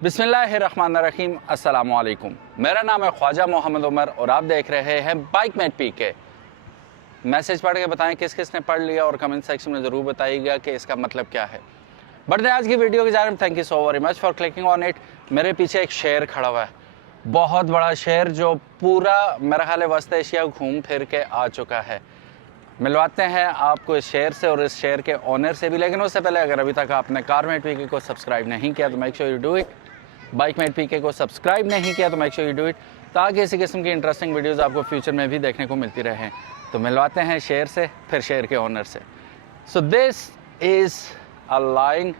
बिस्मिल्लाहिर्रहमानिर्रहीम, अस्सलामु अलैकुम। मेरा नाम है ख्वाजा मोहम्मद उमर और आप देख रहे हैं बाइक मेट पीके। मैसेज पढ़ के बताएं किस किस ने पढ़ लिया और कमेंट सेक्शन में ज़रूर बताइएगा कि इसका मतलब क्या है। बढ़ते आज की वीडियो की जानिब। Thank you so very much for clicking on it. मेरे पीछे एक शेर खड़ा हुआ है, बहुत बड़ा शेर जो पूरा मेरा ख्याल है वस्त एशिया घूम फिर के आ चुका है। मिलवाते हैं आपको इस शेर से और इस शेर के ओनर से भी, लेकिन उससे पहले अगर अभी तक आपने कार मेट पीके को सब्सक्राइब नहीं किया तो make sure you do it. Bike mate PK को सब्सक्राइब नहीं किया तो make sure you do it, ताकि इसी किस्म की इंटरेस्टिंग वीडियोस आपको फ्यूचर में भी देखने को मिलती रहें। तो मिलवाते हैं शेर से, फिर शेर के ओनर से। So this is a line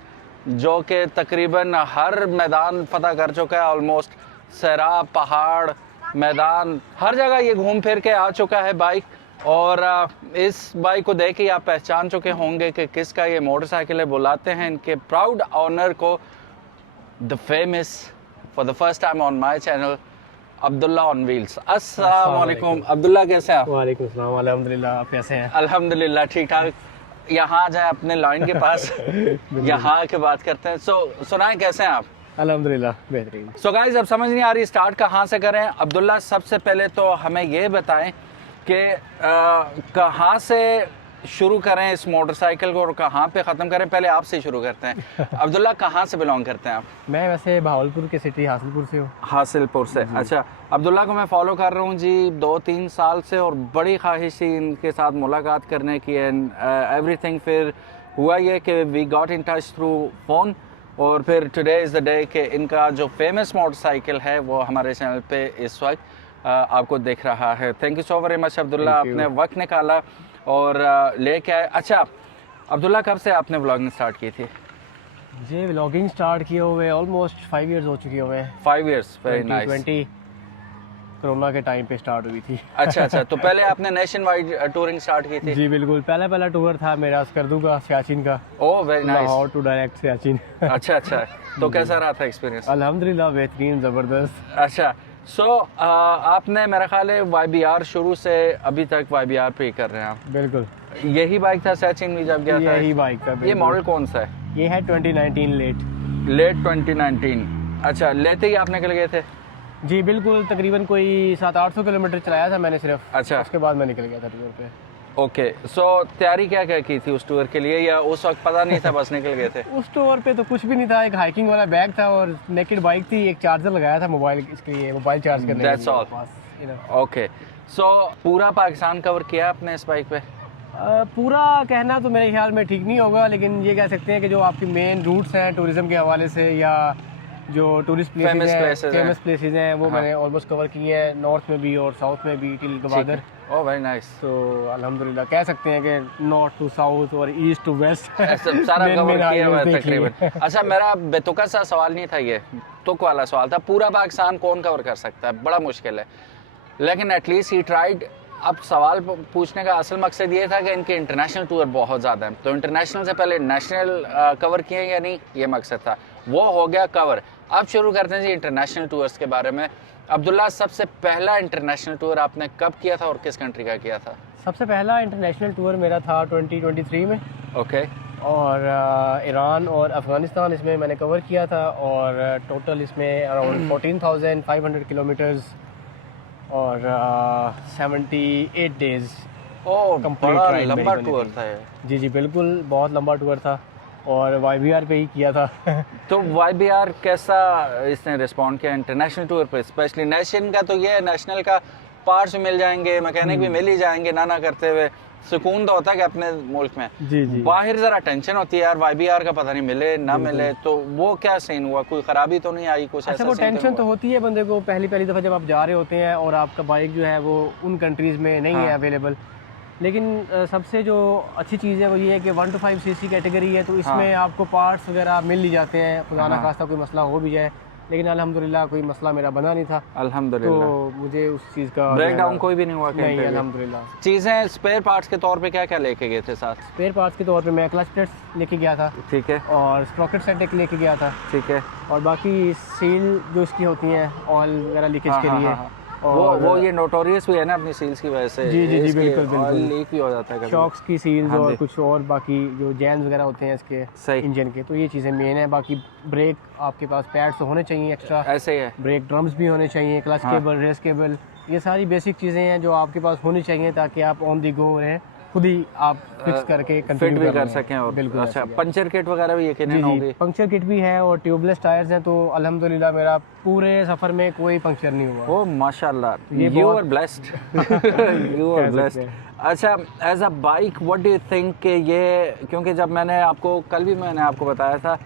जो कि तकरीबन हर मैदान फतह कर चुका है, ऑलमोस्ट सहरा, पहाड़, मैदान, हर जगह ये घूम फिर के आ चुका है बाइक। और इस बाइक को देख के आप पहचान चुके होंगे कि किसका ये मोटरसाइकिल है। बुलाते हैं इनके प्राउड ऑनर को, the famous for the first time on my channel, Abdullah on wheels. अस्सलाम वालेकुम अब्दुल्ला, कैसे हैं आप? वालेकुम सलाम, अल्हम्दुलिल्लाह। आप कैसे हैं? अल्हम्दुलिल्लाह ठीक ठाक। यहाँ आ जाए अपने लाइन के पास यहाँ के बात करते हैं। सुनाएं कैसे हैं आप? अल्हम्दुलिल्लाह बेहतरीन। सो गाइस, अब समझ नहीं आ रही स्टार्ट कहाँ से करें। अब्दुल्ला, सबसे पहले तो हमें ये बताएं कि कहाँ से शुरू करें इस मोटरसाइकिल को और कहाँ पे ख़त्म करें। पहले आपसे शुरू करते हैं। अब्दुल्ला, कहाँ से बिलोंग करते हैं आप? मैं वैसे बहावलपुर के सिटी हासिलपुर से हूँ। हासिलपुर से, अच्छा। अब्दुल्ला को मैं फॉलो कर रहा हूँ जी 2-3 साल से और बड़ी ख्वाहिश थी इनके साथ मुलाकात करने की एंड एवरीथिंग। फिर हुआ ये कि we got in touch through phone और फिर टुडे इज़ द डे कि इनका जो फेमस मोटरसाइकिल है वो हमारे चैनल पे इस वक्त आपको दिख रहा है। Thank you so very much Abdullah, आपने वक्त निकाला और लेके आए। अच्छा अब्दुल्ला, कब से आपने व्लॉगिंग स्टार्ट की थी? जी व्लॉगिंग स्टार्ट किए हुए ऑलमोस्ट 5 इयर्स हो चुके हुए हैं। 5 इयर्स, वेरी नाइस। 2020 कोरोना के टाइम पे स्टार्ट हुई थी। अच्छा, तो पहले आपने नेशन वाइड टूरिंग स्टार्ट की थी? जी बिल्कुल, पहला टूर था मेरा स्कर्दू का, सियाचिन का। Oh very nice. Lahore to direct Siachen. अच्छा, तो कैसा रहा था एक्सपीरियंस? अल्हम्दुलिल्लाह बेहतरीन, ज़बरदस्त। अच्छा, आपने मेरा ख्याल है YBR शुरू से अभी तक YBR पे ही कर रहे हैं आप? बिल्कुल, यही बाइक था सियाचिन भी जब गया था? यही बाइक था। ये मॉडल कौन सा है? ये है 2019 लेट 2019। अच्छा, लेते ही आप निकल गए थे? जी बिल्कुल, तकरीबन कोई 700-800 किलोमीटर चलाया था मैंने सिर्फ। अच्छा, उसके बाद मैं निकल गया था टूर पे। ओके। तैयारी क्या क्या की थी उस टूर के लिए, या उस वक्त पता नहीं था बस निकल गए थे? उस टूर पे तो कुछ भी नहीं था, एक हाइकिंग वाला बैग था और नेकेड बाइक थी, एक चार्जर लगाया था मोबाइल, इसके लिए मोबाइल चार्ज करने That's all. ओके। पूरा पाकिस्तान कवर किया आपने इस बाइक पे? पूरा कहना तो मेरे ख्याल में ठीक नहीं होगा, लेकिन ये कह सकते हैं कि जो आपकी मेन रूट्स हैं टूरिज्म के हवाले से या जो टूरिस्ट फेमस प्लेसेस हैं वो मैंने ऑलमोस्ट कवर किए हैं, नॉर्थ में भी और साउथ में भी, टिल गवादर। ओह वेरी नाइस। तो अल्हम्दुलिल्लाह कह सकते हैं कि नॉर्थ टू साउथ और ईस्ट टू वेस्ट सारा कवर किया हुआ है तकरीबन। अच्छा, मेरा बेतुका सा सवाल नहीं था, ये तुक वाला सवाल था। पूरा पाकिस्तान कौन कवर कर सकता है? बड़ा मुश्किल है, लेकिन एटलीस्ट ही ट्राइड। अब सवाल पूछने का असल मकसद ये था कि इनके इंटरनेशनल टूर बहुत ज़्यादा हैं, तो इंटरनेशनल से पहले नेशनल कवर किए या नहीं, ये मकसद था। वो हो गया कवर। अब शुरू करते हैं जी इंटरनेशनल टूर्स के बारे में। अब्दुल्ला, सबसे पहला इंटरनेशनल टूर आपने कब किया था और किस कंट्री का किया था? सबसे पहला इंटरनेशनल टूर मेरा था 2023 में। ओके। और ईरान और अफ़गानिस्तान इसमें मैंने कवर किया था और टोटल इसमें अराउंड 14,500 किलोमीटर्स और 78 डेज। ओह, बड़ा लंबा टूर था ये। जी बिल्कुल, बहुत लंबा टूर था और YBR पे ही किया था। तो YBR कैसा इसने रिस्पॉन्ड किया इंटरनेशनल टूर पे? स्पेशली नेशन का तो ये है, नेशनल का पार्ट्स मिल जाएंगे, मैकेनिक भी मिल ही जाएंगे, ना करते हुए सुकून तो होता है कि अपने मुल्क में। जी बाहर जरा टेंशन होती है यार, YBR का पता नहीं मिले ना मिले। तो वो क्या सीन हुआ, कोई खराबी तो नहीं आई कुछ? अच्छा, वो टेंशन तो होती है बंदे को पहली दफ़ा जब आप जा रहे होते हैं और आपका बाइक जो है वो उन कंट्रीज़ में नहीं है अवेलेबल। लेकिन सबसे जो अच्छी चीज़ है वो ये है कि 1 to 5 cc कैटेगरी है, तो इसमें आपको पार्ट्स वगैरह मिल ही जाते हैं, खुदा ना खास्ता कोई मसला हो भी जाए। लेकिन अल्हम्दुलिल्लाह कोई मसला मेरा बना नहीं था, अल्हम्दुलिल्लाह। तो मुझे उस चीज़ का ब्रेक डाउन कोई भी नहीं हुआ? नहीं, अल्हम्दुलिल्लाह। चीज़ें स्पेयर पार्ट्स के तौर पे क्या क्या लेके गए थे साथ? स्पेयर पार्ट्स के तौर पे मैं क्लच प्लेट्स लेके गया था, ठीक है, और स्प्रॉकेट सेट एक लेके गया था, ठीक है, और बाकी सील जो इसकी होती हैं ऑयल वगैरह लीकेज के लिए वो ये नोटोरियस भी है ना अपनी सील्स की वजह से। जी, इसकी बिल्कुल, बिल्कुल। ऑयल लीक भी हो जाता है कभी। शॉक्स की सील्स हाँ और जी। कुछ और बाकी जो जैम्स वगैरह होते हैं इसके सही। इंजन के, तो ये चीज़ें मेन है। बाकी ब्रेक आपके पास पैड्स तो होने चाहिए एक्स्ट्रा, ऐसे ही है। ब्रेक ड्रम्स भी होने चाहिए, क्लच हाँ। केबल, रेस केबल, ये सारी बेसिक चीज़ें हैं जो आपके पास होनी चाहिए ताकि आप ऑन दी गो रहें, खुद ही आप फिक्स करके फिट कंटिन्यू भी कर सकें। और बिल्कुल अच्छा, ऐसे ही है। पंचर किट वगैरह भी यकीनन जी होगी। पंक्चर किट भी है और ट्यूबलेस टायर्स हैं, तो अल्हम्दुलिल्लाह मेरा पूरे सफ़र में कोई पंक्चर नहीं हुआ। ओ माशाल्लाह, ये यू बहुत- आर ब्लेस्ड, यू आर कह ब्लेस्ड। सकते अच्छा, as a bike what do you think कि ये, क्योंकि जब मैंने आपको कल भी मैंने आपको बताया था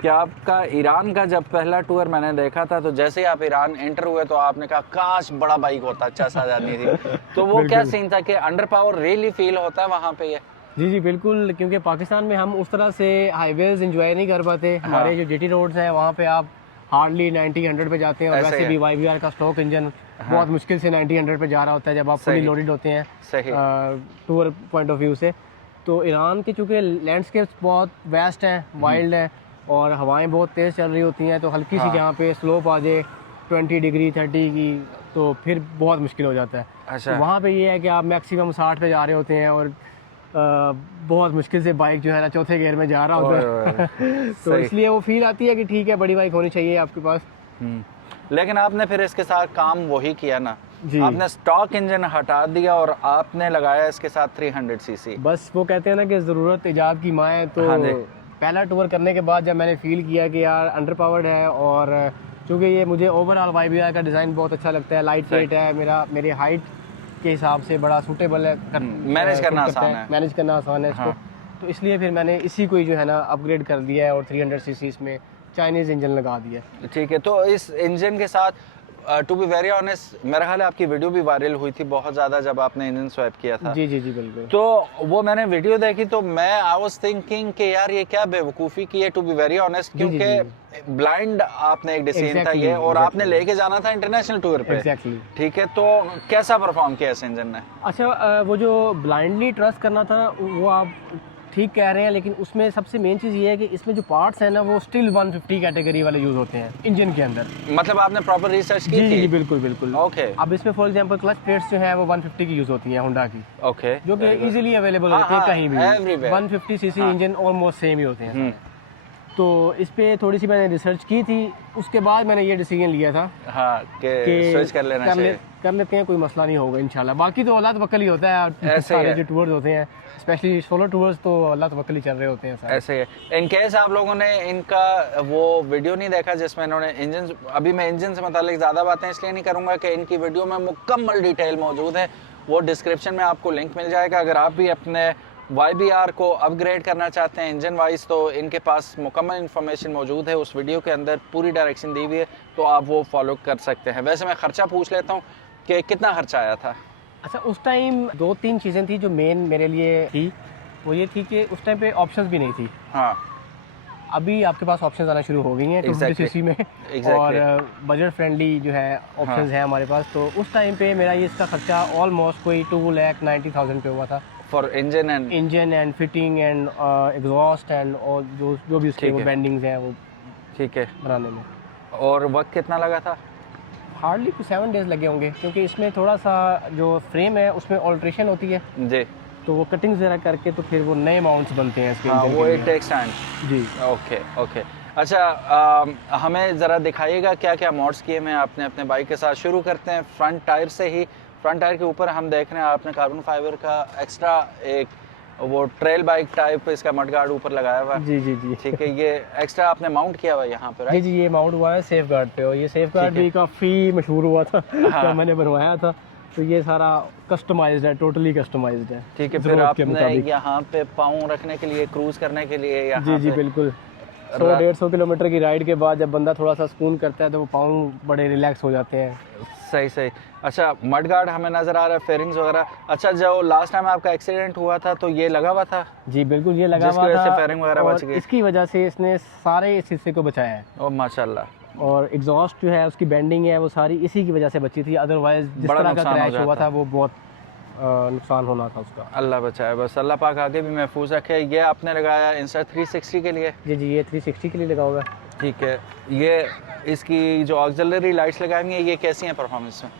कि आपका ईरान का जब पहला टूर मैंने देखा था, तो जैसे ही आप ईरान एंटर हुए तो आपने कहा काश बड़ा बाइक होता, अच्छा सा जानी थी। तो वो क्या सीन था कि अंडर पावर रियली फील होता है वहाँ पे ये? जी बिल्कुल, क्योंकि पाकिस्तान में हम उस तरह से हाईवेज एंजॉय नहीं कर पाते। हमारे जो जीटी रोड्स हैं वहाँ पे आप हार्डली 90-100 पे जाते हैं, और ऐसे वैसे है। भी YBR का स्टॉक इंजन बहुत मुश्किल से 90-100 पे जा रहा होता है जब आप फुली सही। लोडेड होते हैं सही। टूर पॉइंट ऑफ व्यू से। तो ईरान के चूँकि लैंडस्केप्स बहुत वेस्ट हैं, वाइल्ड हैं, और हवाएं बहुत तेज़ चल रही होती हैं, तो हल्की सी जहाँ पे स्लोप आ जाए 20 डिग्री 30 की, तो फिर बहुत मुश्किल हो जाता है। अच्छा। तो वहाँ पे ये है कि आप मैक्सिमम 60 पे जा रहे होते हैं, और बहुत मुश्किल से बाइक जो है ना चौथे गियर में जा रहा होता है। तो सही। इसलिए वो फील आती है कि ठीक है, बड़ी बाइक होनी चाहिए आपके पास। लेकिन आपने फिर इसके साथ काम वही किया ना, जी। आपने स्टॉक इंजन हटा दिया और आपने लगाया इसके साथ 300 सीसी। बस वो कहते हैं ना कि ज़रूरत इजाब की माँ है। तो हाँ जी। पहला टूर करने के बाद जब मैंने फील किया कि यार अंडर पावर्ड है, और चूँकि ये मुझे ओवरऑल YBR का डिज़ाइन बहुत अच्छा लगता है, लाइट वेट है, मेरे हाइट के हिसाब से बड़ा सूटेबल है, मैनेज करना आसान है। मैनेज करना आसान है इसको। हाँ। तो इसलिए फिर मैंने इसी को ही जो है ना अपग्रेड कर दिया है, और 300 सीसी इसमें चाइनीज़ इंजन लगा दिया। ठीक है, तो इस इंजन के साथ टू बी वेरी ऑनेस्ट, मेरा ख्याल है आपकी वीडियो भी वायरल हुई थी बहुत ज़्यादा जब आपने इंजन स्वैप किया था। जी बिल्कुल। तो वो मैंने वीडियो देखी तो मैं आई वाज थिंकिंग कि यार ये क्या बेवकूफ़ी की है, टू बी वेरी ऑनेस्ट, क्योंकि ब्लाइंड आपने एक डिसीजन था ये, और आपने लेके जाना था इंटरनेशनल टूर पे। एग्जैक्टली। ठीक है, तो कैसा परफॉर्म किया इस इंजन ने? अच्छा, वो जो ब्लाइंडली ट्रस्ट करना था वो आप ठीक कह रहे हैं, लेकिन उसमें सबसे मेन चीज़ ये है कि इसमें जो पार्ट्स हैं ना वो स्टिल 150 कैटेगरी वाले यूज़ होते हैं इंजन के अंदर। मतलब आपने प्रॉपर रिसर्च की जी थी? बिल्कुल। ओके। अब इसमें फॉर एग्जांपल क्लच प्लेट्स जो है वो 150 की यूज़ होती हैं होंडा की, ओके, जो कि इजीली अवेलेबल हाँ, होती है हाँ, कहीं भी। everywhere। 150 CC engine almost same ही होते हैं सारे। तो इस पे थोड़ी सी मैंने रिसर्च की थी, उसके बाद मैंने ये डिसीजन लिया था हाँ कि स्विच कर लेना चाहिए। कर लेते हैं, कोई मसला नहीं होगा इंशाल्लाह। बाकी तो अल्लाह तवक्कल ही होता है। ऐसे ही सारे है। जो टूर्स होते हैं, स्पेशली सोलो टूर्स, तो अल्लाह तवक्कल ही चल रहे होते हैं सारे। ऐसे है। इन केस आप लोगों ने इनका वो वीडियो नहीं देखा जिसमें इन्होंने इंजन, अभी मैं इंजन से मुतालिक ज़्यादा बातें इसलिए नहीं करूँगा कि इनकी वीडियो में मुकम्मल डिटेल मौजूद है, वो डिस्क्रिप्शन में आपको लिंक मिल जाएगा। अगर आप भी अपने YBR को अपग्रेड करना चाहते हैं इंजन वाइज, तो इनके पास मुकम्मल इन्फॉर्मेशन मौजूद है, उस वीडियो के अंदर पूरी डायरेक्शन दी हुई है, तो आप वो फॉलो कर सकते हैं। वैसे मैं ख़र्चा पूछ लेता हूँ कि कितना खर्चा आया था? अच्छा, उस टाइम 2-3 चीज़ें थी जो मेन मेरे लिए थी। वो ये थी कि उस टाइम पे ऑप्शंस भी नहीं थी। हाँ, अभी आपके पास ऑप्शंस आना शुरू हो गई हैं 250 सीसी में, और बजट फ्रेंडली जो है ऑप्शंस हैं हमारे पास। तो उस टाइम पे मेरा ये इसका खर्चा ऑलमोस्ट कोई 2,90,000 पे हुआ था, for engine and fitting and exhaust and और जो भी उसके वो बेंडिंग्स हैं वो ठीक है बनाने में। और वक्त कितना लगा था? हार्डली 7 डेज लगे होंगे, क्योंकि इसमें थोड़ा सा जो फ्रेम है उसमें ऑल्ट्रेशन होती है, जी, तो वो कटिंग्स वगैरह करके तो फिर वो नए माउंट्स बनते हैं इसके हाँ, इंजन वो के इट टेक्स टाइम। जी। ओके। अच्छा, हमें ज़रा दिखाइएगा क्या क्या मॉड्स किए हैं आपने अपने बाइक के साथ। शुरू करते हैं फ्रंट टायर से ही। फ्रंट टायर के ऊपर हम देख रहे हैं आपने कार्बन फाइबर का एक्स्ट्रा एक वो ट्रेल बाइक टाइप इसका मड गार्ड ऊपर लगाया हुआ है। जी ठीक है, ये एक्स्ट्रा आपने माउंट किया हुआ है यहाँ पे, जी, ये माउंट हुआ है सेफ गार्ड पे, और ये सेफ गार्ड भी काफ़ी मशहूर हुआ था जब मैंने बनवाया था। तो ये सारा कस्टमाइज्ड है, टोटली कस्टमाइज्ड है। ठीक है, फिर आपने यहाँ पे पाँव रखने के लिए, क्रूज करने के लिए यहाँ जी बिल्कुल। 100-150 किलोमीटर की राइड के बाद जब बंदा थोड़ा सा सुकून करता है तो वो पाँव बड़े रिलैक्स हो जाते हैं। सही। अच्छा, मड गार्ड हमें नज़र आ रहा है, फेयरिंग्स वगैरह। अच्छा, जो लास्ट टाइम आपका एक्सीडेंट हुआ था तो ये लगा हुआ था? जी बिल्कुल, ये लगा हुआ था, जिसकी वजह से फेयरिंग वगैरह बच गई। इसकी वजह से इसने सारे इस हिस्से को बचाया है। ओह माशाल्लाह। और एग्जॉस्ट जो है उसकी बेंडिंग है वो सारी इसी की वजह से बची थी, अदरवाइज जिस तरह का क्रैश हुआ था वो बहुत नुकसान होना था उसका। अल्लाह बचाए, बस अल्लाह पाक आगे भी महफूज रखे। ये आपने लगाया इंस्टा 360 के लिए? जी, ये 360 के लिए लगा हुआ है। ठीक है, ये इसकी जो ऑक्सिलरी लाइट्स लगाई हुई हैं ये कैसी हैं परफॉर्मेंस में?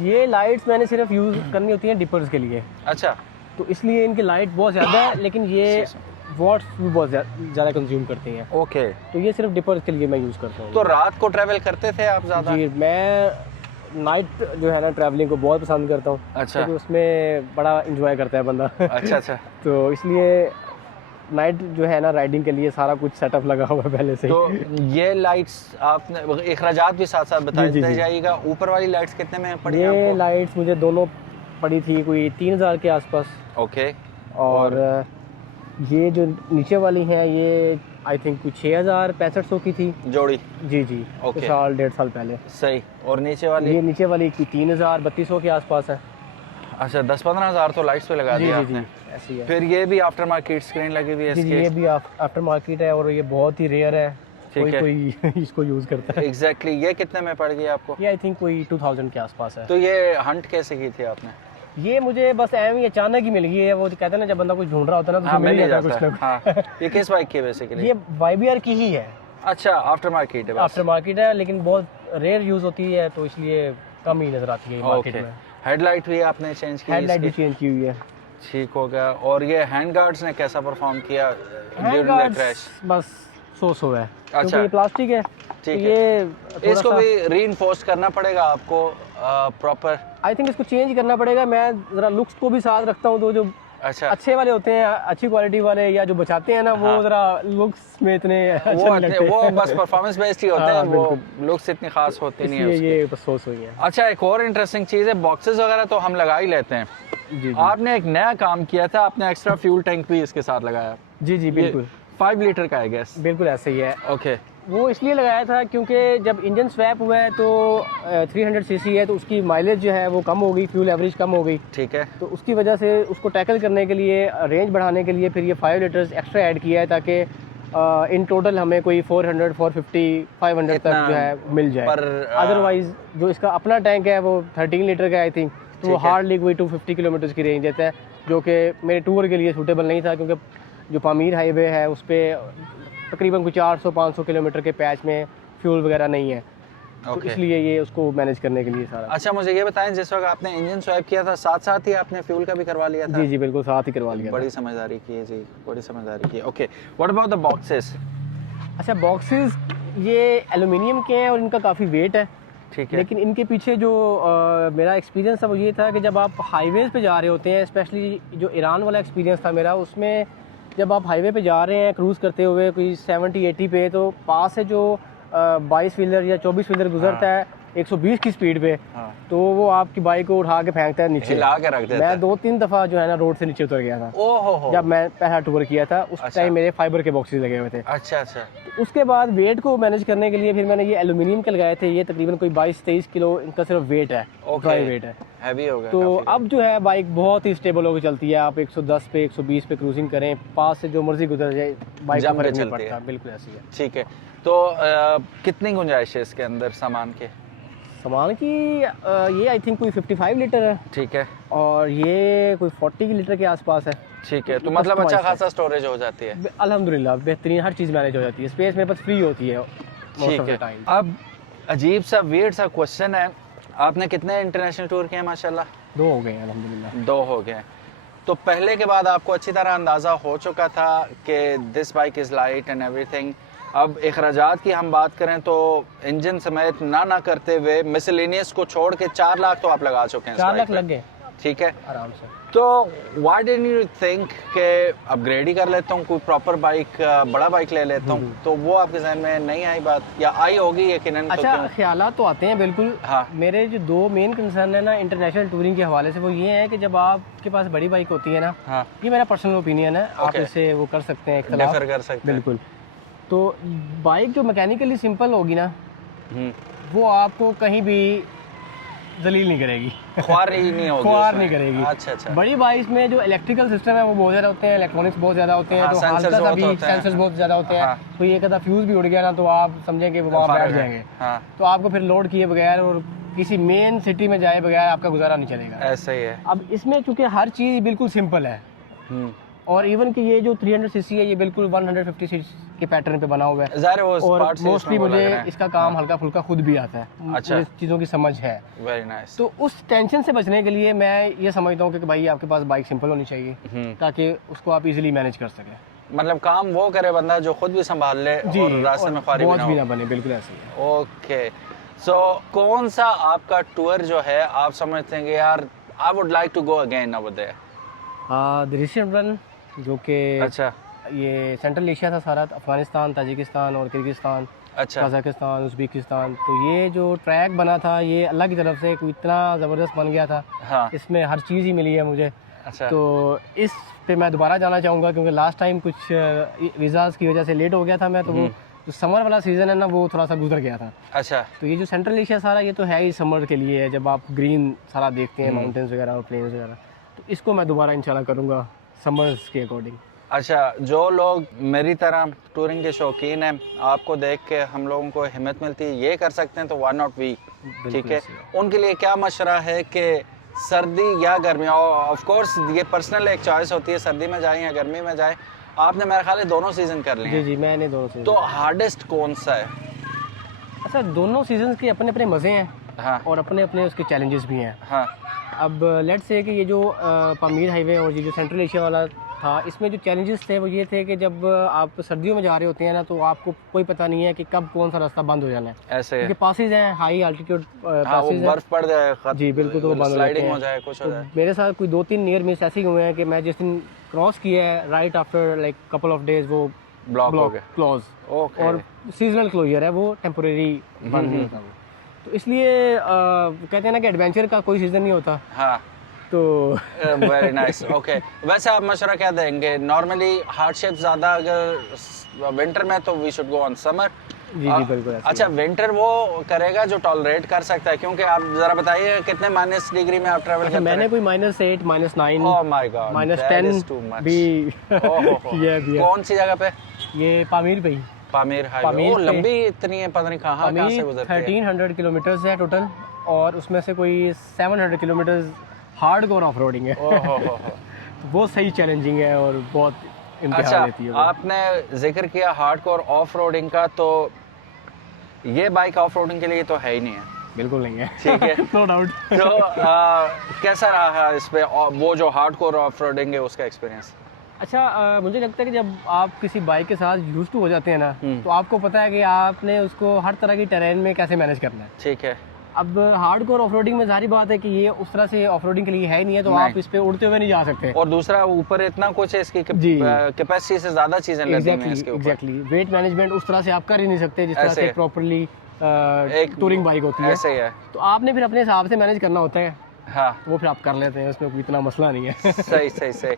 ये लाइट्स मैंने सिर्फ यूज़ करनी होती हैं डिपर्स के लिए, अच्छा, तो इसलिए इनकी लाइट बहुत ज़्यादा है, लेकिन ये वॉट्स भी बहुत ज़्यादा कंज्यूम करती हैं। ओके। तो ये सिर्फ डिपर्स के लिए मैं यूज़ करता हूँ। तो रात को ट्रैवल करते थे आप ज़्यादा? जी, मैं नाइट जो है ना ट्रैवलिंग को बहुत पसंद करता हूँ। अच्छा। क्योंकि उसमें बड़ा इंजॉय करता है बंदा। अच्छा अच्छा। तो इसलिए नाइट जो है ना राइडिंग के लिए सारा कुछ सेटअप लगा हुआ है पहले से। तो ये लाइट्स आपने अखराजात भी साथ साथ बता जी, जी, जी। जाइएगा। ऊपर वाली लाइट्स कितने में पड़ी ये आपको? लाइट्स मुझे दोनों पड़ी थी कोई 3000 के आसपास। ओके। और ये जो नीचे वाली हैं ये आई थिंक कुछ 6500 की थी जोड़ी? जी जी। ओके। साल 1.5 साल पहले। सही। और नीचे वाली? ये नीचे वाली की 3200 के आसपास है। अच्छा, 10-15 हज़ार तो लाइट्स पे लगा जी दिया जी जी, आपने। ऐसी है। फिर ये भी आफ्टर मार्केट स्क्रीन लगी हुई है जी जी, ये भी आफ्टर मार्केट है और ये बहुत ही रेयर है। ठीक है। कोई इसको यूज़ करता है। एग्जैक्टली। ये कितने में पड़ गई आपको? ये आई थिंक कोई 2000 के आसपास है। तो ये हंट कैसे की थी आपने? ये मुझे बस ऐਵੇਂ ही अचानक ही मिल गई है। वो कहते हैं ना जब बंदा कुछ ढूंढ रहा होता है ना तो हाँ, उसे मिल मिल जाता ही है जाता कुछ है। ना कुछ। हाँ। ये किस बाइक की है बेसिकली? ये YBR की ही है। अच्छा, आफ्टर मार्केट है बस। आफ्टर मार्केट है, लेकिन बहुत रेयर यूज़ होती है तो इसलिए कम ही नज़र आती है मार्केट ओके। में। हेडलाइट भी आपने चेंज की? हेडलाइट भी इसकी? चेंज की हुई है। ठीक हो गया। और ये हैंड गार्ड्स ने कैसा परफॉर्म किया hand during the guards crash? बस 100 है। अच्छा। क्योंकि ये प्लास्टिक है तो ठीक है। ये थोड़ा इसको सा भी रीइंफोर्स करना पड़ेगा आपको प्रॉपर? आई थिंक इसको चेंज करना पड़ेगा। मैं ज़रा लुक्स को भी साथ रखता हूँ, तो जो अच्छा। अच्छे वाले होते हैं, अच्छी क्वालिटी वाले या जो बचाते हैं ना, वो हाँ। ज़रा लुक्स में इतने अच्छे वो नहीं लगते। वो बस परफॉर्मेंस बेस्ड ही होते हैं, हाँ, वो लुक्स इतनी खास होती नहीं है इसलिए उसकी। ये बस 100 ही है। अच्छा, एक और इंटरेस्टिंग चीज़ है, बॉक्सेस वगैरह तो हम लगा ही लेते हैं। जी जी आपने एक नया काम किया था, आपने एक्स्ट्रा फ्यूल टैंक भी इसके साथ लगाया। जी जी, बिल्कुल 5 लीटर का है गैस? बिल्कुल ऐसे ही है। ओके। वो इसलिए लगाया था क्योंकि जब इंजन स्वैप हुआ है तो 300 सीसी है, तो उसकी माइलेज जो है वो कम हो गई, फ्यूल एवरेज कम हो गई। ठीक है। तो उसकी वजह से उसको टैकल करने के लिए, रेंज बढ़ाने के लिए फिर ये 5 लीटर्स एक्स्ट्रा ऐड किया है, ताकि इन टोटल हमें कोई 400, 450, 500 तक इतना जो है मिल जाए। पर अदरवाइज जो इसका अपना टैंक है वो 13 लीटर का आई थिंक, तो वो ठीक है। हार्डली कोई 250 किलोमीटर की रेंज देता है, जो कि मेरे टूर के लिए सूटेबल नहीं था, क्योंकि जो पामीर हाईवे है उस पर तकरीबन कुछ 400-500 किलोमीटर के पैच में फ्यूल वगैरह नहीं है। तो ओके। इसलिए ये उसको मैनेज करने के लिए सारा। अच्छा, मुझे ये बताएं, जिस वक्त आपने इंजन स्वैप किया था, साथ साथ ही आपने फ्यूल का भी करवा लिया था? जी जी, बिल्कुल साथ ही करवा लिया था। बड़ी समझदारी की है जी, बड़ी समझदारी की है। Okay, what about the boxes? अच्छा, बॉक्सेस ये एलुमिनियम के हैं और इनका काफ़ी वेट है। ठीक है। लेकिन इनके पीछे जो मेरा एक्सपीरियंस था वो ये था कि जब आप हाईवेज़ पे जा रहे होते हैं, स्पेशली जो ईरान वाला एक्सपीरियंस था मेरा, उसमें जब आप हाईवे पे जा रहे हैं क्रूज़ करते हुए कोई 70-80 पे, तो पास से जो 22 व्हीलर या 24 व्हीलर गुजरता है 120 की स्पीड पे, हाँ। तो वो आपकी बाइक को उठा के फेंकता है नीचे। हिला के रख देता मैं है। 2-3 दफ़ा जो है ना रोड से नीचे उतर गया था। ओहो हो। जब मैं पहला टूर किया था उस अच्छा। टाइम मेरे फाइबर के बॉक्सेस लगे हुए थे। अच्छा अच्छा। तो उसके बाद वेट को मैनेज करने के लिए फिर मैंने ये एल्यूमिनियम के लगाए थे। ये तकरीबन कोई 22-23 किलो इनका सिर्फ वेट है, ड्राई वेट है। हैवी हो गया तो काफी। अब जो है बाइक बहुत ही स्टेबल होकर चलती है। आप 110 पे 120 पे क्रूजिंग करें, पास से जो मर्जी गुजर जाए, बाइक जम को के फर्क नहीं चलती है। पड़ता। बिल्कुल ऐसी है। ठीक है। तो कितनी गुंजाइश है इसके अंदर सामान के? सामान की ये आई थिंक कोई 55 लीटर है ठीक है। और ये कोई 40 लीटर के आसपास है। ठीक है, तो मतलब अच्छा Customized है। खासा स्टोरेज हो जाती है। अल्हम्दुलिल्लाह बेहतरीन, हर चीज़ मैनेज हो जाती है। स्पेस मेरे पास फ्री होती है most ठीक of the है। time। अब अजीब सा वियर्ड सा क्वेश्चन है, आपने कितने इंटरनेशनल टूर किए हैं? माशाल्लाह 2 हो गए हैं अल्हम्दुलिल्लाह। 2 हो गए। तो पहले के बाद आपको अच्छी तरह अंदाज़ा हो चुका था कि this bike is light and everything. अब अखराजात की हम बात करें तो इंजन समेत ना करते हुए मिसलेनियस को छोड़ के 4 लाख तो आप लगा चुके हैं। 4 लाख लग गए ठीक है। आराम से। तो व्हाई डिडंट यू थिंक के अपग्रेड ही कर लेता हूँ, कोई प्रॉपर बाइक, बड़ा बाइक ले लेता हूँ? तो वो आपके जहन में नहीं आई बात, या आई होगी यकीनन? अच्छा, तो ख्यालात तो आते हैं बिल्कुल। हाँ। मेरे जो 2 मेन कंसर्न है ना इंटरनेशनल टूरिंग के हवाले से, वो ये है कि जब आपके पास बड़ी बाइक होती है ना, हाँ, ये मेरा पर्सनल ओपिनियन है, आप Okay. इससे वो कर सकते हैं इख्तिलाफ। डिफर कर सकते हैं। बिल्कुल। तो बाइक जो मैकेनिकली सिंपल होगी ना, हम्म, वो आपको कहीं भी जलील नहीं करेगी, ख्वार ही नहीं होगी ख्वार उसमें। नहीं करेगी। अच्छा अच्छा। बड़ी बाइक में जो इलेक्ट्रिकल सिस्टम है वो बहुत ज़्यादा होते हैं, इलेक्ट्रॉनिक्स बहुत ज़्यादा होते हैं, हाँ, तो sensors हल्का सा बहुत भी होते हैं। सेंसर्स बहुत ज़्यादा होते हैं। हाँ। तो ये कदा फ्यूज़ भी उड़ गया ना तो आप समझें कि वो वहाँ बैठ जाएंगे। हाँ, तो आपको फिर लोड किए बगैर और किसी मेन सिटी में जाए बगैर आपका गुजारा नहीं चलेगा। ऐसा ही है। अब इसमें चूंकि हर चीज़ बिल्कुल सिंपल है, हम्म, और इवन कि ये जो 300 सीसी है ये बिल्कुल 150 सीसी के पैटर्न पे बना हुआ है। ज़ाहिर है वो और parts ही मोस्टली इसमें वो लग मुझे रहे हैं। इसका काम हल्का फुल्का खुद भी आता है। अच्छा। मुझे चीज़ों की समझ है। Very nice. तो उस टेंशन से बचने के लिए मैं ये समझता हूँ कि भाई आपके पास बाइक सिंपल होनी चाहिए ताकि उसको आप इजीली मैनेज कर सकें। मतलब काम वो करे बंदा जो खुद भी संभाल ले और रास्ते में ख्वारी बोझ भी भी ना ना बने, बिल्कुल ऐसे ही है। हो। ओके, सो कौन सा आपका टूर जो है आप समझते हैं कि यार I would like to go again over there? The recent run जो कि अच्छा ये सेंट्रल एशिया था सारा, अफगानिस्तान, ताजिकिस्तान और किर्गिस्तान, अच्छा कजाकिस्तान, उज़्बेकिस्तान। तो ये जो ट्रैक बना था ये अल्लाह की तरफ से कोई इतना ज़बरदस्त बन गया था, हाँ इसमें हर चीज़ ही मिली है मुझे। अच्छा तो इस पे मैं दोबारा जाना चाहूँगा क्योंकि लास्ट टाइम कुछ वीज़ाज़ की वजह से लेट हो गया था मैं, तो वो जो समर वाला सीज़न है ना वो थोड़ा सा गुजर गया था। अच्छा तो ये जो सेंट्रल एशिया सारा ये तो है ही समर के लिए है, जब आप ग्रीन सारा देखते हैं माउंटेन्स वगैरह और प्लेन्स वगैरह। तो इसको मैं दोबारा इंशाल्लाह करूँगा समर्स के अकॉर्डिंग। अच्छा, जो लोग मेरी तरह टूरिंग के शौकीन हैं, आपको देख के हम लोगों को हिम्मत मिलती है ये कर सकते हैं, तो व्हाई नॉट वी, ठीक है। उनके लिए क्या मशवरा है कि सर्दी या गर्मी, ऑफ कोर्स ये पर्सनल एक चॉइस होती है, सर्दी में जाएं या गर्मी में जाएं। आपने मेरे ख्याल है दोनों सीजन कर लिए जी हैं, जी मैंने दोनों सीजन। तो हार्डेस्ट कौन सा है? अच्छा, दोनों सीजन्स के अपने अपने मज़े हैं हाँ और अपने अपने उसके चैलेंजेस भी हैं। हाँ अब लेट्स से कि ये जो पामीर हाईवे और ये जो सेंट्रल एशिया वाला था, इसमें जो चैलेंजेस थे वो ये थे कि जब आप सर्दियों में जा रहे होते हैं ना तो आपको कोई पता नहीं है कि कब कौन सा रास्ता बंद हो जाना है, ऐसे है। क्योंकि पासेज हैं, हाई अल्टीट्यूड हाँ वो पासेज हैं। बर्फ पड़ जाए, जी बिल्कुल, तो वो बंद हो जाते स्लाइडिंग हो हैं। जाए, कुछ हो तो जाए। मेरे साथ कोई 2-3 नियर मिस ऐसे ही हुए हैं कि मैं जिस दिन क्रॉस किया है right after like couple of days वो ब्लॉक हो गए। Close, okay. और सीजनल क्लोजर है वो, टेम्पोरेरी बंद नहीं होता वो। तो इसलिए कहते हैं ना कि एडवेंचर का कोई सीजन नहीं होता। हाँ तो वेरी नाइस। ओके, वैसे आप मशवरा क्या देंगे? नॉर्मली हार्डशिप ज़्यादा अगर विंटर में तो we should go on summer. जी जी बिल्कुल ऐसे ही अच्छा, विंटर वो करेगा जो टॉलरेट कर सकता है, क्योंकि आप जरा बताइए कितने माइनस डिग्री में आप ट्रैवल अच्छा, करते मैंने हैं? कोई -8 -9 ओह माय गॉड, -10 भी किया भी है। कौन सी जगह पे? ये पामीर पे ही। Pamir highway. पामीर ओ पे- लंबी इतनी है, पता नहीं कहाँ से पामीर गुजरती है। 1300 किलोमीटर्स है टोटल, और उसमें से कोई 700 kilometres hard core off roading है। ओहो हो। बहुत सही चैलेंजिंग है और बहुत इम्तिहान अच्छा, लेती है वो। आपने जिक्र किया हार्डकोर ऑफ रोडिंग का, तो ये बाइक ऑफ रोडिंग के लिए तो है ही नहीं है। बिल्कुल नहीं है, ठीक है। No doubt. तो कैसा रहा इस पे वो जो हार्डकोर ऑफ रोडिंग है उसका एक्सपीरियंस? अच्छा, मुझे लगता है कि जब आप किसी बाइक के साथ यूज टू हो जाते हैं ना, तो आपको पता है कि आपने उसको हर तरह की टेरेन में कैसे मैनेज करना है। ठीक है। अब हार्डकोर ऑफरोडिंग में जारी बात है कि ये उस तरह से ऑफरोडिंग के लिए है ही नहीं है, तो नहीं। आप इस पे उड़ते हुए नहीं जा सकते। और दूसरा ऊपर इतना कुछ है, इसकी जी। कैपेसिटी से ज्यादा चीजें लगी हुई हैं इसके ऊपर। एग्जैक्टली वेट मैनेजमेंट उस तरह से आप कर ही नहीं सकते जिस तरह ऐसे से है। प्रॉपरली एक टूरिंग बाइक होती है। ऐसे ही है। तो आपने फिर अपने हिसाब से मैनेज करना होता है, हाँ वो फिर आप कर लेते हैं, उसमें कोई इतना मसला नहीं है। सही सही सही।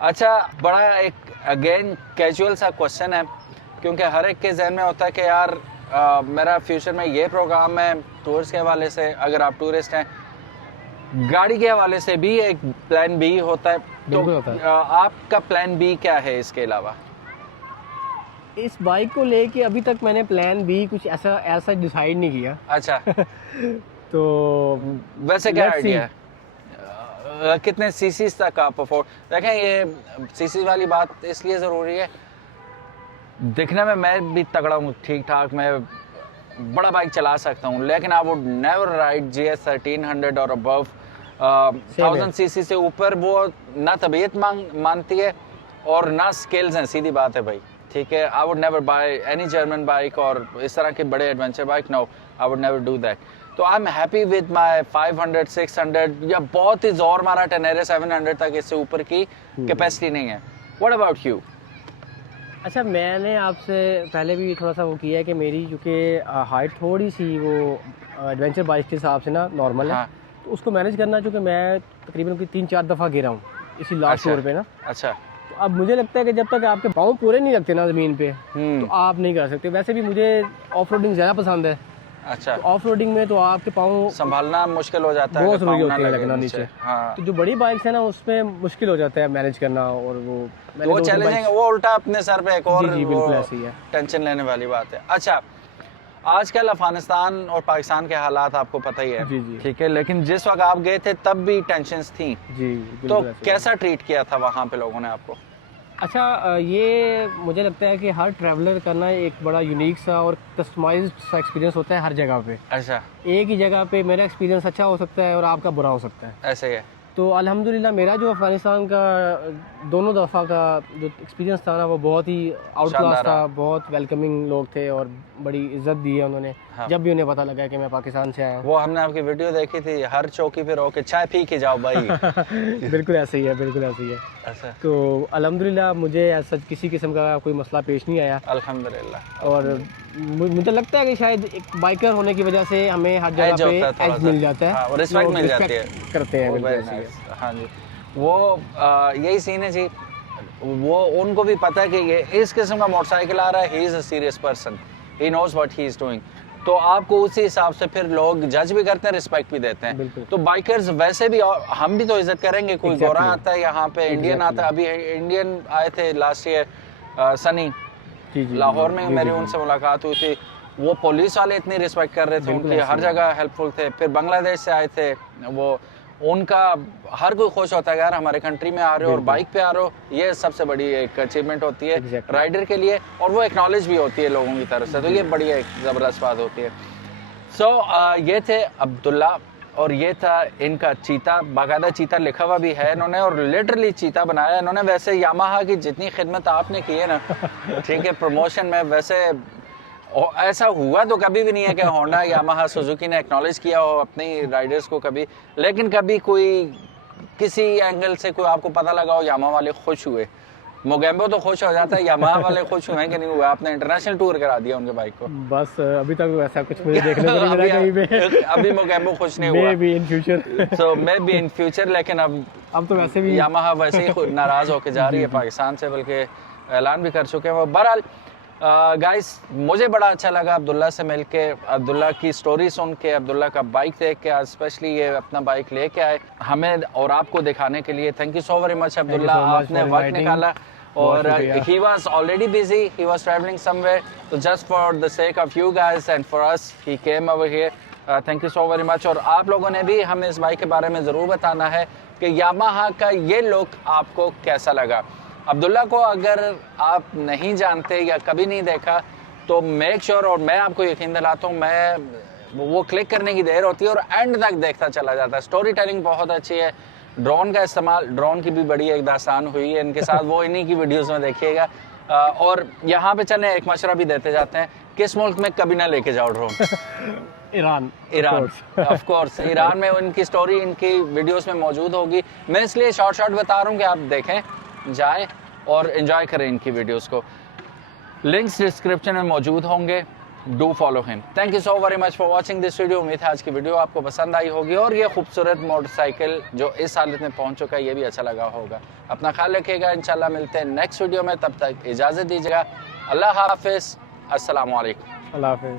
अच्छा, बड़ा एक अगेन कैजुअल सा क्वेश्चन है, क्योंकि हर एक के जहन में होता है कि यार मेरा फ्यूचर में ये प्रोग्राम है, टूर्स के हवाले से, अगर आप टूरिस्ट हैं, गाड़ी के हवाले से भी एक प्लान बी होता है। बिल्कुल तो होता है। आपका प्लान बी क्या है इसके अलावा? इस बाइक को लेके अभी तक मैंने प्लान बी कुछ ऐसा डिसाइड नहीं किया। अच्छा, तो वैसे क्या Let's see. आइडिया है? कितने सीसीज तक आप अफोर्ड? देखें, ये सीसी वाली बात इसलिए ज़रूरी है, दिखने में मैं भी तगड़ा हूँ, ठीक ठाक, मैं बड़ा बाइक चला सकता हूँ, लेकिन आई वुड नेवर राइड GS 1300 और अबव। 1000 सीसी से ऊपर वो ना तबीयत मानती है और ना स्किल्स हैं, सीधी बात है भाई, ठीक है। I would never buy any German bike और इस तरह के बड़े adventure bike, no, I would never do that. तो I am happy with my 500 600 या बहुत ही जोर मारा टेनेरे 700 तक, इससे ऊपर की कैपेसिटी नहीं है। What about you? अच्छा, मैंने आपसे पहले भी थोड़ा सा वो किया है कि मेरी चूँकि हाइट थोड़ी सी वो एडवेंचर बाइक के हिसाब से ना नॉर्मल है, हाँ। तो उसको मैनेज करना, चूँकि मैं तकरीबन कोई 3-4 दफ़ा गिरा हूँ इसी लास्ट अच्छा। टूर पे ना। अच्छा। तो अब मुझे लगता है कि जब तक आपके पाँव पूरे नहीं लगते ना ज़मीन पे, तो आप नहीं कर सकते। वैसे भी मुझे ऑफ रोडिंग ज़्यादा पसंद है। अच्छा, तो ऑफ रोडिंग में तो आपके पाँव संभालना मुश्किल हो जाता है, बहुत अगर ज़रूरी पाँव ना होती है लगे लगना नीचे। हाँ, तो जो बड़ी बाइक्स है ना उसमें मुश्किल हो जाता है मैनेज करना, और वो तो वो चैलेंजिंग, वो उल्टा अपने सर पे एक और जी, बिल्कुल ऐसे ही है। टेंशन लेने वाली बात है। अच्छा, आजकल अफगानिस्तान और पाकिस्तान के हालात आपको पता ही है, जी, जी। ठीक है, लेकिन जिस वक्त आप गए थे तब भी टेंशन्स थी, जी तो बिल्कुल ऐसे ही है। कैसा ट्रीट किया था वहाँ पे लोगों ने आपको? अच्छा ये मुझे लगता है कि हर ट्रैवलर का ना एक बड़ा यूनिक सा और कस्टमाइज्ड सा एक्सपीरियंस होता है हर जगह पे। अच्छा, एक ही जगह पे मेरा एक्सपीरियंस अच्छा हो सकता है और आपका बुरा हो सकता है। ऐसे ही है। तो अल्हम्दुलिल्लाह मेरा जो अफ़गानिस्तान का दोनों दफ़ा का जो एक्सपीरियंस था ना वो बहुत ही आउट क्लास शानदार था, रहा। बहुत वेलकमिंग लोग थे और बड़ी इज्जत दी है उन्होंने। हाँ। जब भी उन्हें पता लगा कि मैं पाकिस्तान से आया हूँ। वो हमने आपकी वीडियो देखी थी, हर चौकी पे रोक के चाय पी के जाओ भाई। बिल्कुल ऐसे ही है, बिल्कुल ऐसे ही है। ऐसा, तो अल्हम्दुलिल्लाह मुझे ऐसा किसी किस्म का कोई मसला पेश नहीं आया अल्हम्दुलिल्लाह। और मुझे लगता है कि शायद एक बाइकर होने की वजह से हमें हर एज जगह होता है पे थोड़ा एज सा। मिल जाता है। हाँ, वो रिस्पेक्ट लोग मिल जाती है। रिस्पेक्ट करते हैं, वो बिल्कुल very ऐसे ही है। nice, हाँ जी। वो यही सीन है जी, वो उनको भी पता है कि ये इस किस्म का मोटरसाइकिल आ रहा है, he is a serious person, he knows what he is doing. तो आपको उसी हिसाब से फिर लोग जज भी करते हैं, रिस्पेक्ट भी देते हैं। बिल्कुल। तो बाइकर्स वैसे भी, और हम भी तो इज्जत करेंगे। कोई Exactly. गोरा आता है यहाँ पे, इंडियन आता है। अभी इंडियन आए थे लास्ट ईयर, सनी, जी जी लाहौर में जी, मेरी जी, जी। उनसे मुलाकात हुई थी। वो पुलिस वाले इतनी रिस्पेक्ट कर रहे थे बिल्कुल उनकी, ऐसे हर ही। जगह हेल्पफुल थे। फिर बांग्लादेश से आए थे वो, उनका हर कोई खुश होता है यार हमारे कंट्री में आ रहे हो और बिल्कुल। बाइक पे आ रहे हो। ये सबसे बड़ी एक अचीवमेंट होती है Exactly. राइडर के लिए, और वो एक्नॉलेज भी होती है लोगों की तरफ से। तो ये बड़ी एक ज़बरदस्त बात होती है। सो ये थे अब्दुल्ला, और ये था इनका चीता। बाकायदा चीता लिखा हुआ भी है इन्होंने, और लिटरली चीता बनाया इन्होंने। वैसे यामाहा की जितनी खिदमत आपने की है ना, ठीक है, प्रमोशन में, वैसे ऐसा हुआ तो कभी भी नहीं है कि होंडा, यामाहा, सुजुकी ने एक्नॉलेज किया हो अपनी राइडर्स को कभी। लेकिन कभी कोई किसी एंगल से कोई आपको पता लगा हो यामाहा वाले खुश हुए। मोगेम्बो तो खुश हो जाता है, यामाहा वाले खुश हुए कि नहीं हुए? आपने इंटरनेशनल टूर करा दिया उनके बाइक को। बस अभी तक ऐसा कुछ मुझे देखने को नहीं मिला कहीं पे। अभी मोगेम्बो खुश नहीं हुआ। May be in future. So may be in future, लेकिन अब तो वैसे भी यामाहा वैसे ही नाराज होकर जा रही है पाकिस्तान से, बल्कि ऐलान भी कर चुके हैं वो। बहरहाल गाइस, मुझे बड़ा अच्छा लगा अब्दुल्ला से मिलके, अब्दुल्ला की स्टोरी सुन के, अब्दुल्ला का बाइक देख के, आज स्पेशली ये अपना बाइक लेके आए हमें और आपको दिखाने के लिए। Thank you so very much Abdullah, so much आपने for वक्त inviting. निकाला। बहुत और शुक्रिया। he was already busy, he was traveling somewhere, so just for the sake of you guys and for us, he came over here. Thank you so very much. और आप लोगों ने भी हमें इस बाइक के बारे में ज़रूर बताना है कि यामाहा का ये लुक आपको कैसा लगा। अब्दुल्ला को अगर आप नहीं जानते या कभी नहीं देखा तो मेक श्योर, और मैं आपको यकीन दिलाता हूँ, मैं वो क्लिक करने की देर होती है और एंड तक देखता चला जाता है। स्टोरी टेलिंग बहुत अच्छी है। ड्रोन का इस्तेमाल, ड्रोन की भी बड़ी एक दास्तान हुई है इनके साथ, वो इन्हीं की वीडियोस में देखिएगा। और यहाँ पे चले एक मशवरा भी देते जाते हैं, किस मुल्क में कभी ना लेके जाओ drone. Iran. Iran, of course Iran में उनकी स्टोरी इनकी वीडियोस में मौजूद होगी। मैं इसलिए शॉर्ट बता रहा हूँ कि आप देखें, जाएं और एंजॉय करें इनकी वीडियोस को। लिंक्स डिस्क्रिप्शन में मौजूद होंगे। Do follow him. Thank you so very much for watching this video. उम्मीद है आज की वीडियो आपको पसंद आई होगी और ये खूबसूरत मोटरसाइकिल जो इस हालत में पहुंच चुका है ये भी अच्छा लगा होगा। अपना ख्याल रखिएगा, इंशाल्लाह मिलते हैं नेक्स्ट वीडियो में। तब तक इजाज़त दीजिएगा। अल्लाह हाफिज़, अस्सलाम वालेकुम। अल्लाह हाफिज़।